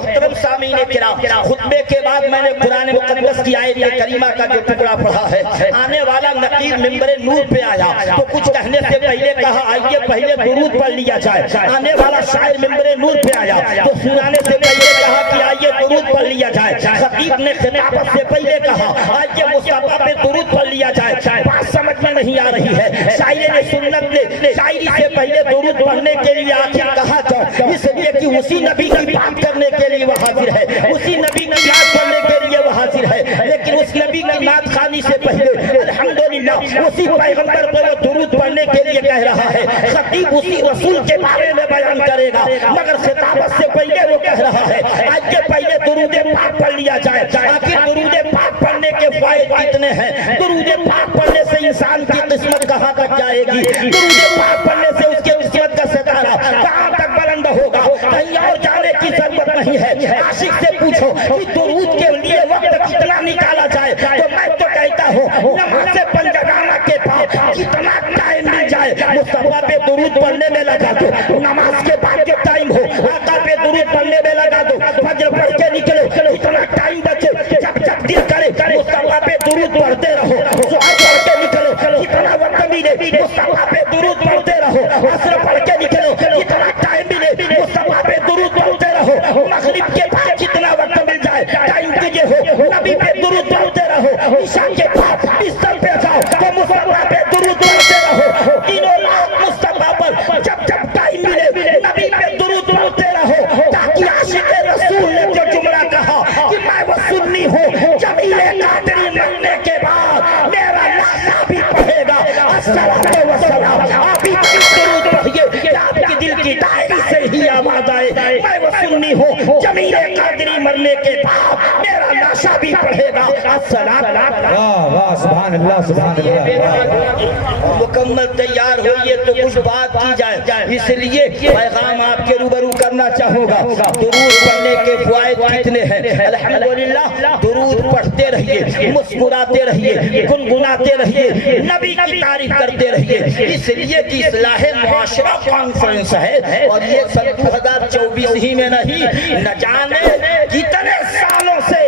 محترم سامعین کرام، خطبے کے بعد میں نے قرآن مقدس کی آیت کریمہ کا جو ٹکڑا پڑھا ہے، آنے والا نقیب ممبر نور پہ آیا تو کچھ کہنے سے پہلے کہا آئیے پہلے درود پڑھ لیا جائے۔ آنے والا شاعر ممبر نور پہ آیا تو سنانے سے پہلے کہا کہ آئیے درود پڑھ لیا جائے۔ خطیب نے خطابت سے پہلے کہا آئیے مصطفیٰ پہ درود پڑھ لیا جائے۔ بات سمجھ میں نہیں آ رہی ہے، شاعر نے سنت نے شاعری سے پہلے درود پڑھنے کے لیے آخر کہا تو اس لیے کہ اسی نبی کی بات کرنے کے لیے وہ حاضر ہے، اسی نبی کی یاد کرنے کے لیے وہ حاضر ہے، لیکن اس نبی کی نعت خوانی سے پہلے الحمدللہ اسی پیغمبر پر وہ درود پڑھنے کے لیے کہہ رہا ہے۔ خطیب اسی رسول کے بارے میں بیان کرے گا، مگر خطابت سے پہلے وہ کہہ رہا ہے آئیے پہلے درود پاک پڑھ لیا جائے۔ آخر درود پاک پڑھنے کے فوائد کتنے ہیں؟ درود پاک پڑھنے سے انسان کی قسمت کہاں تک جائے گی؟ درود پاک پڑھنے سے اس کے قسمت کا ستارہ کہاں تک بلند ہوگا؟ کہیں اور جانے کی ضرورت نہیں ہے۔ عاشق سے پوچھو کہ درود کے لیے وقت کتنا نکالا جائے تو میں تو کہتا ہوں نماز پنجگانہ کے بعد کتنا ٹائم مل جائے مصطفیٰ پہ درود پڑھنے میں لگا دو۔ نماز کے بعد جو ٹائم ہو آقا پہ درود پڑھنے میں لگا دو۔ فجر پڑھ کے نکلو اتنا ٹائم بچے، جب جب دل کرے مصطفیٰ پہ درود پڑھتے رہو۔ صبح پڑھ کے نکلو اتنا وقت ملے مصطفیٰ پہ درود پڑھتے رہو۔ عصر پڑھ کے نکلو اتنا ٹائم ملے مصطفیٰ پہ درود پڑھتے رہو۔ مغرب کے بعد جتنا وقت مل جائے ٹائم تجھے ہو نبی پہ درود پڑھتے رہو۔ عشاء کے بعد بستر پہ جاؤ تو مصطفیٰ پہ درود پڑھتے رہو۔ تینوں رات مصطفیٰ پر جب جب ٹائم ملے نبی پہ درود پڑھتے رہو، تاکہ عاشق رسول نے جو جملہ کہا کہ میں وہ سنی ہوں جمیل قادری مرنے کے بعد میرا لاشا بھی پڑھے گا الصلاۃ والسلام۔ آپ ہی درود پڑھیے کہ آپ کی دل کی ڈائری سے ہی آواز آئے میں وہ سنی ہوں جمیل قادری مرنے کے بعد میرا لاشا بھی پڑھے گا الصلاۃ۔ واہ واہ سبحان اللہ سبحان اللہ۔ مکمل تیار ہوئیے تو کچھ بات کی جائے، اس لیے پیغام آپ کے روبرو کرنا چاہوں گا۔ درود پڑھنے کے فوائد کتنے ہیں؟ الحمدللہ درود پڑھتے رہیے، مسکراتے رہیے، گنگناتے رہیے، نبی کی تعریف کرتے رہیے، اس لیے کہ اصلاح معاشرہ کانفرنس ہے اور یہ سن 2024 ہی میں نہیں نہ جانے کتنے سالوں سے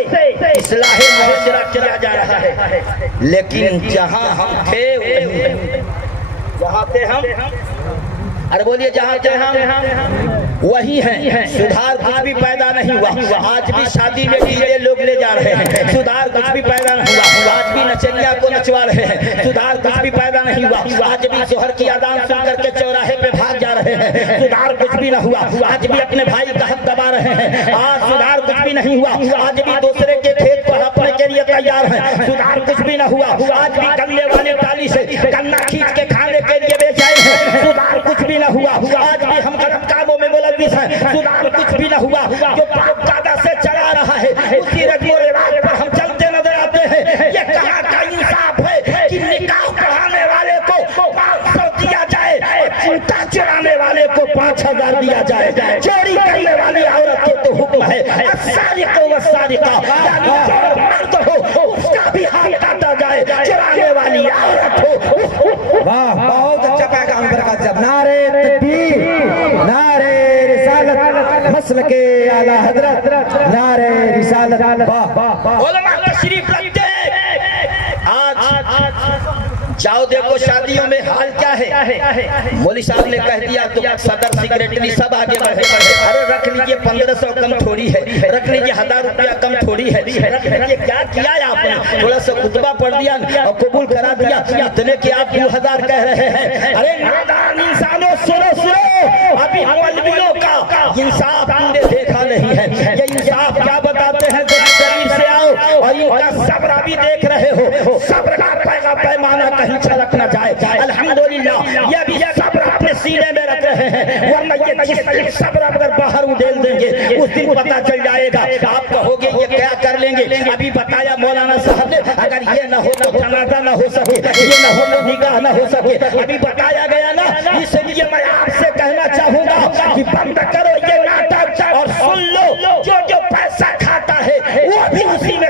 اصلاح معاشرہ کیا جا رہا ہے، لیکن جہاں ہم تھے جہاں تھے ہم ارے بولیے جہاں تھے ہم وہی ہیں۔ سدھار کچھ بھی پیدا نہیں ہوا، آج بھی شادی میں ڈیجے لوگ لے جا رہے ہیں، سدھار کچھ بھی پیدا نہیں ہوا، آج بھی نچنیا کو نچوا رہے ہیں، سدھار کچھ بھی پیدا نہیں ہوا، آج بھی شوہر کی اذان سن کر کے چوراہے پہ بھاگ جا رہے ہیں، سدھار کچھ بھی نہ ہوا، آج بھی اپنے بھائی کا حق دبا رہے ہیں، آج سدھار کچھ بھی نہیں ہوا، آج بھی دوسرے کے کھیت کو ہڑپنے کے لیے تیار ہیں، سدھار کچھ بھی نہ ہوا، آج بھی گلے والے ٹالی سے گنا کھینچ کے کھانے کے لیے بیچ آئے ہیں، سدھار کچھ بھی نہ ہوا، آج بھی ہم غلط کاموں میں ملوث ہیں، سدھار کچھ بھی نہ ہوا، جو باپ دادا سے چلا رہا ہے اسی رسم و رواج پر ہم چلتے نظر آتے ہیں۔ یہ کہاں کا انصاف ہے کہ نکاح پڑھانے والے کو 500 دیا جائے اور چمٹا چرانے والے کو 5000 دیا جائے؟ چوری کرنے والی عورت کو تو حکم ہے السارق والسارقہ، یعنی جو مرد ہو اس کا بھی ہاتھ کاٹا جائے، چرانے والی عورت ہو۔ واہ بہت اچھا پیغام برکات صاحب۔ نعرہ تکبیر، نعرہ رسالت، مسلک اعلی حضرت، نعرہ رسالت۔ علماء تشریف رکھتے ہیں، آج جاؤ دیکھو شادیوں میں حال کیا ہے، مولوی صاحب نے کہہ دیا تو صدر سیکریٹری سب آگے بڑھے، ارے رکھ لیجئے 1500 کم تھوڑی ہے، رکھ لیجئے 1000 روپیہ کم تھوڑی ہے، رکھ لیجئے کیا کیا ہے آپ نے، تھوڑا سا خطبہ پڑھ دیا اور قبول کرا دیا، اتنے کہ آپ 2000 کہہ رہے ہیں۔ ارے نادان انسانوں سنو، ابھی مولویوں کا انصاف تم نے دیکھا نہیں ہے، یہ انصاف کیا بتاتے ہیں جب قریب سے آؤ اور ان کا صبر ابھی دیکھ رہے ہو، صبر کا پیمانہ کہیں چھلک نہ جائے۔ الحمدللہ یہ بھی صبر اپنے سینے میں رکھ رہے ہیں، ورنہ یہ صبر اگر باہر اڈیل دیں گے اس دن پتہ چل جائے گا، آپ کہو گے یہ کیا کر لیں گے۔ ابھی بتایا مولانا صاحب نے اگر یہ نہ ہو تو جنازہ نہ ہو سکے، یہ نہ ہو تو نکاح نہ ہو سکے، ابھی بتایا گیا نا، اس لیے میں آپ سے کہنا چاہوں گا کہ بند کرو یہ ناٹک اور سن لو جو جو پیسہ کھاتا ہے وہ بھی اسی میں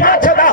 5,000,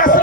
10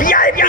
VIP